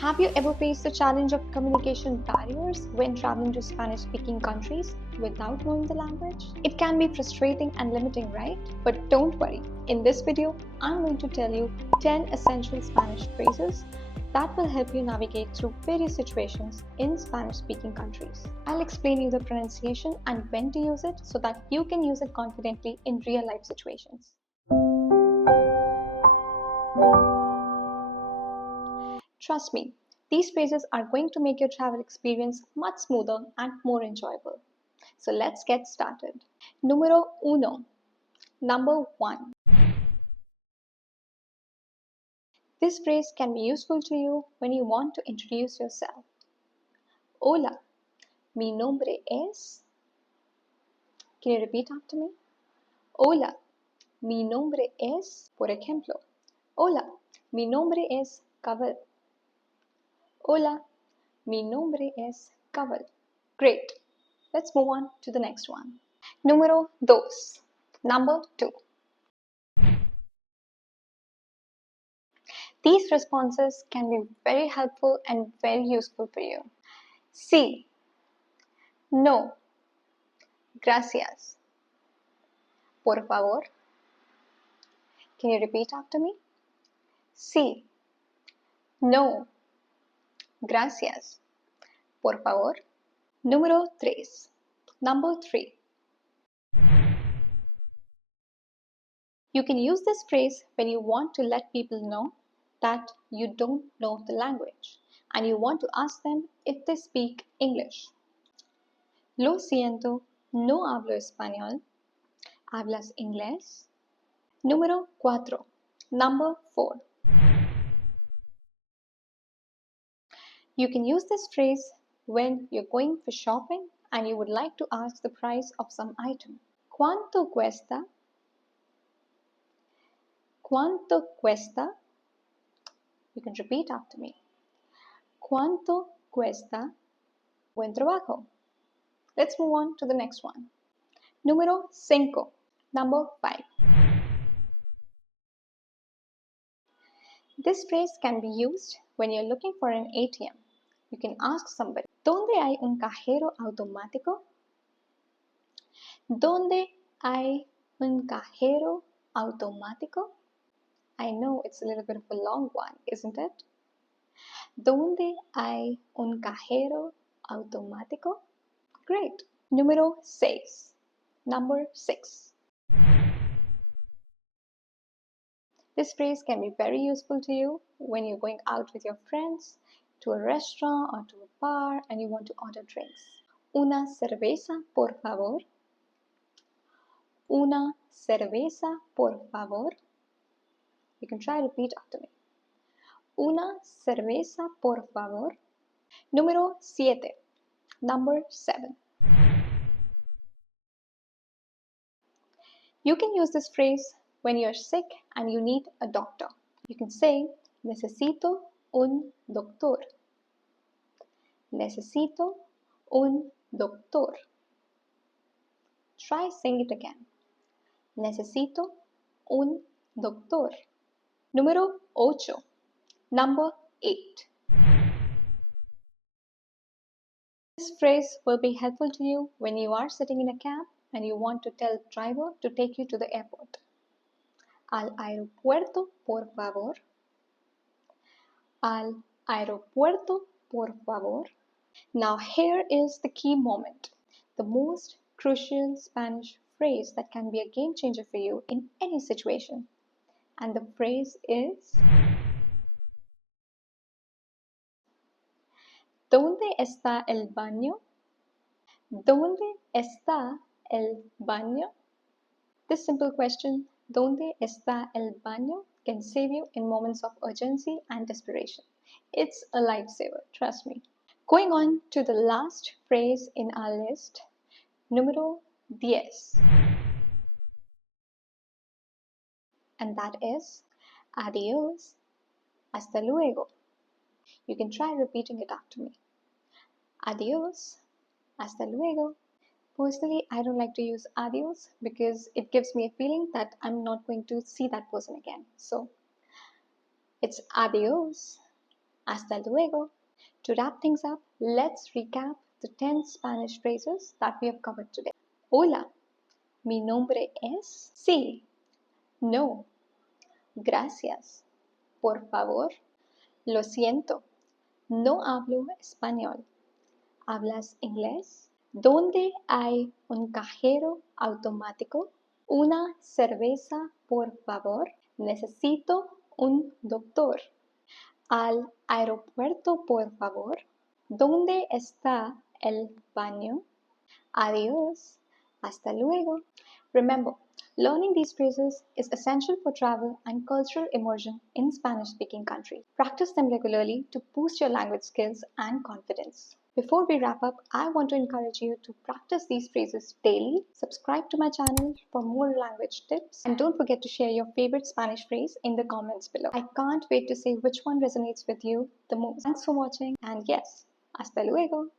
Have you ever faced the challenge of communication barriers when traveling to Spanish-speaking countries without knowing the language? It can be frustrating and limiting, right? But don't worry. In this video, I'm going to tell you 10 essential Spanish phrases that will help you navigate through various situations in Spanish-speaking countries. I'll explain you the pronunciation and when to use it so that you can use it confidently in real-life situations. Trust me, these phrases are going to make your travel experience much smoother and more enjoyable. So let's get started. Número uno. Number one. This phrase can be useful to you when you want to introduce yourself. Hola, mi nombre es. Can you repeat after me? Hola, mi nombre es, por ejemplo. Hola, mi nombre es Cabal. Hola, mi nombre es Cabal. Great. Let's move on to the next one. Número dos. Number two. These responses can be very helpful and very useful for you. Sí. No. Gracias. Por favor. Can you repeat after me? Sí. No. Gracias. Por favor. Número tres. Number three. You can use this phrase when you want to let people know that you don't know the language and you want to ask them if they speak English. Lo siento, no hablo español. ¿Hablas inglés? Número 4. Number 4. You can use this phrase when you're going for shopping and you would like to ask the price of some item. ¿Cuánto cuesta? ¿Cuánto cuesta? You can repeat after me. ¿Cuánto cuesta? Buen trabajo. Let's move on to the next one. Número 5. Number 5. This phrase can be used when you're looking for an ATM. You can ask somebody, ¿Dónde hay un cajero automático? ¿Dónde hay un cajero automático? I know it's a little bit of a long one, isn't it? ¿Dónde hay un cajero automático? Great. Número 6. Number 6. This phrase can be very useful to you when you're going out with your friends to a restaurant or to a bar and you want to order drinks. Una cerveza, por favor. Una cerveza, por favor. You can try to repeat after me. Una cerveza, por favor. Número 7. Number 7. You can use this phrase when you're sick and you need a doctor. You can say, necesito un doctor. Necesito un doctor. Try saying it again. Necesito un doctor. Número 8. Number 8. This phrase will be helpful to you when you are sitting in a cab and you want to tell the driver to take you to the airport. Al aeropuerto, por favor. Al aeropuerto, por favor. Now here is the key moment, the most crucial Spanish phrase that can be a game changer for you in any situation. And the phrase is, ¿Dónde está el baño? ¿Dónde está el baño? This simple question, ¿Dónde está el baño? Can save you in moments of urgency and desperation. It's a lifesaver, trust me. Going on to the last phrase in our list, número 10. And that is, adiós, hasta luego. You can try repeating it after me. Adiós, hasta luego. Personally, I don't like to use adios because it gives me a feeling that I'm not going to see that person again. So, it's adiós, Hasta luego. To wrap things up, let's recap the 10 Spanish phrases that we have covered today. Hola, mi nombre es. Sí, no, gracias, por favor, lo siento, no hablo español. ¿Hablas inglés? ¿Dónde hay un cajero automático? Una cerveza, por favor. Necesito un doctor. Al aeropuerto, por favor. ¿Dónde está el baño? Adiós. Hasta luego. Remember, learning these phrases is essential for travel and cultural immersion in Spanish-speaking countries. Practice them regularly to boost your language skills and confidence. Before we wrap up, I want to encourage you to practice these phrases daily, subscribe to my channel for more language tips, and don't forget to share your favorite Spanish phrase in the comments below. I can't wait to see which one resonates with you the most. Thanks for watching, and yes, hasta luego!